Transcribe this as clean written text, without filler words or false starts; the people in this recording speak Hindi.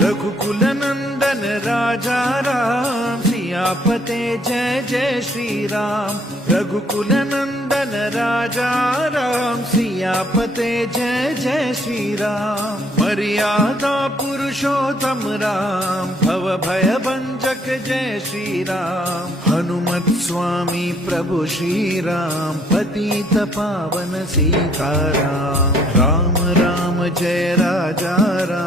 रघुकुल नंदन राजा राम, सियापते जय जय श्री राम। रघुकुल नंदन राजा राम, सियापते जय जय श्री राम। मर्यादा पुरुषोत्तम राम, भव भय भंजक जय श्री राम। हनुमत स्वामी प्रभु श्री राम, पतित पावन सीताराम। राम राम जय राजा राम,